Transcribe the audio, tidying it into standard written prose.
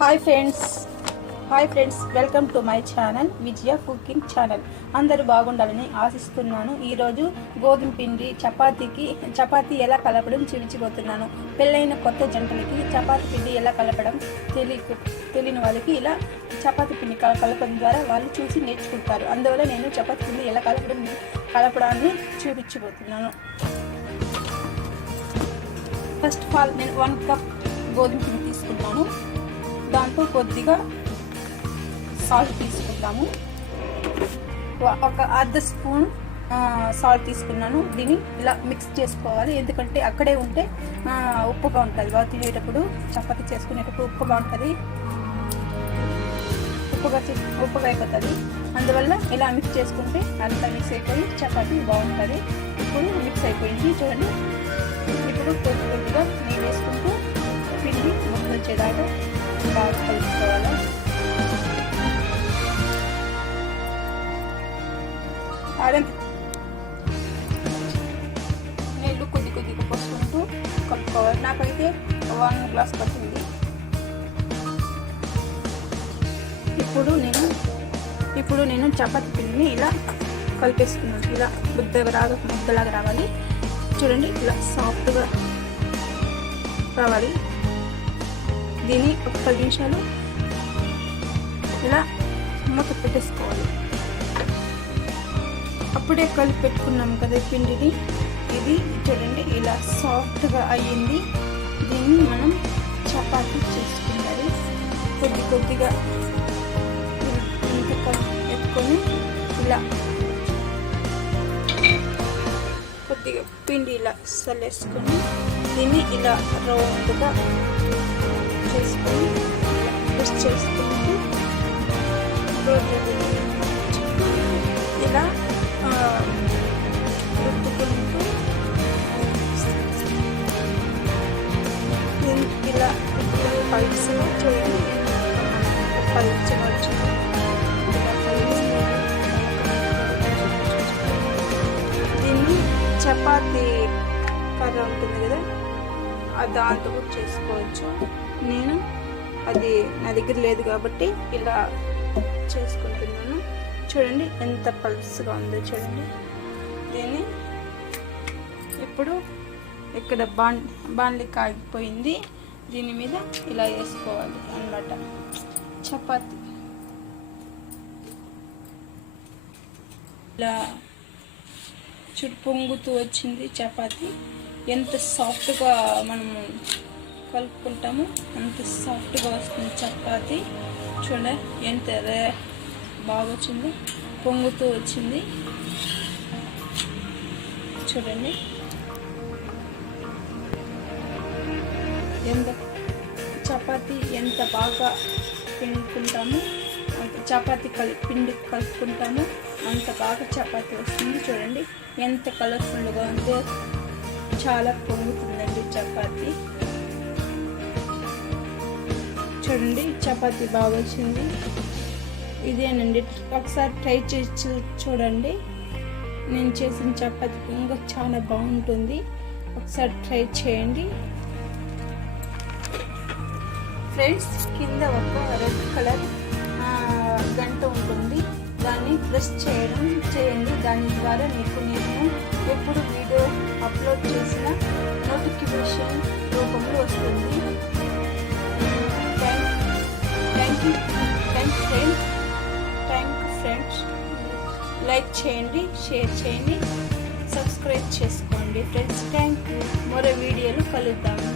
Hi friends welcome to my channel Vijaya cooking channel. అందరూ బాగుండాలని ఆశిస్తున్నాను. ఈరోజు గోధుమ పిండి చపాతీ ఎలా కలపడం చూపించబోతున్నాను. పెళ్ళైన కొత్త జంటలకి చపాతీ పిండి ఎలా కలపడం తెలియని వాళ్ళకి ఇలా చపాతీ పిండి కలపడం ద్వారా వాళ్ళు చూసి నేర్చుకుంటారు. అందువల్ల నేను చపాతీ పిండి ఎలా కలపడాన్ని చూపించబోతున్నాను. ఫస్ట్ ఆఫ్ ఆల్ నేను 1 కప్ గోధుమ పిండి తీసుకున్నాను. దాంట్లో కొద్దిగా సాల్ట్ తీసుకుంటాము. ఒక అర్ధ స్పూన్ సాల్ట్ తీసుకున్నాను. దీన్ని ఇలా మిక్స్ చేసుకోవాలి, ఎందుకంటే అక్కడే ఉంటే ఉప్పుగా ఉంటుంది. బాగా తినేటప్పుడు చపాతీ చేసుకునేటప్పుడు ఉప్పుగా ఉంటుంది, ఉప్పుగా అయిపోతుంది. అందువల్ల ఇలా మిక్స్ చేసుకుంటే అంతా మిక్స్ అయిపోయి చపాతీ బాగుంటుంది. ఇప్పుడు మిక్స్ అయిపోయింది చూడండి. ఇప్పుడు కొద్దిగా నీళ్ళు వేసుకుంటూ పిండి ముక్కలు వచ్చేదాకా బాగా కలుపుకోవాలి. నీళ్ళు కొద్దిగా పోసుకుంటూ కలుపుకోవాలి. నాకైతే 1 గ్లాస్ పట్టింది. ఇప్పుడు నేను చపాతీ పిండిని ఇలా కలిపేసుకున్నాను. ఇలా ముద్దలాగా రావాలి చూడండి. ఇలా సాఫ్ట్గా రావాలి. దీన్ని ఒక 10 నిమిషాలు ఇలా మూత పెట్టేసుకోవాలి. అప్పుడే కలిపి పెట్టుకున్నాం కదా పిండిని, ఇది చూడండి ఇలా సాఫ్ట్గా అయ్యింది. దీన్ని మనం చపాతీ చేసుకుంటారు. కొద్దిగా ఎత్తుకొని ఇలా కొద్దిగా పిండి ఇలా సల్లేసుకొని దీన్ని ఇలా రౌండ్గా చేసుకొని ప్రెస్ చేసుకుంటూ ఇలా రుద్దుకుంటూ ఇలా పల్చగా చూడండి. పల్చగా వచ్చింది. దీన్ని చపాతీ కర్ర ఉంటుంది కదా, దాంతో కూడా చేసుకోవచ్చు. నేను అది నా దగ్గర లేదు కాబట్టి ఇలా చేసుకుంటున్నాను. చూడండి ఎంత పల్స్గా ఉందో చూడండి. దీన్ని ఇప్పుడు ఇక్కడ బాండ్లీ కాగిపోయింది. దీని మీద ఇలా వేసుకోవాలి అన్నమాట చపాతీ. ఇలా పొంగుతూ వచ్చింది చపాతీ. ఎంత సాఫ్ట్గా మనము కలుపుకుంటామో అంత సాఫ్ట్గా వస్తుంది చపాతీ. చూడండి ఎంత బాగా వచ్చింది, పొంగుతూ వచ్చింది చూడండి. చపాతీ ఎంత బాగా పిండుకుంటామో చపాతీ పిండి కలుపుకుంటామో అంత బాగా చపాతీ వస్తుంది. చూడండి ఎంత కలర్ఫుల్గా ఉందో, చాలా పొంగుతుందండి చపాతీ. చూడండి చపాతీ బాగా వచ్చింది. ఇదేనండి, ఒకసారి ట్రై చేసి చూడండి. నేను చేసిన చపాతీ ఇంకా చాలా బాగుంటుంది. ఒకసారి ట్రై చేయండి ఫ్రెండ్స్. కింద ఒక రెడ్ కలర్ గంట ఉంటుంది, దాన్ని ప్రెస్ చేయండి. దాని ద్వారా మీకు నేను ఎప్పుడు వీడియో అప్లోడ్ చేసిన నోటిఫికేషన్ రూపంలో వస్తుంది. Thank you friends. లైక్ చేయండి, షేర్ చేయండి, సబ్స్క్రైబ్ చేసుకోండి ఫ్రెండ్స్. Thank you. మరో వీడియోలో కలుద్దాము.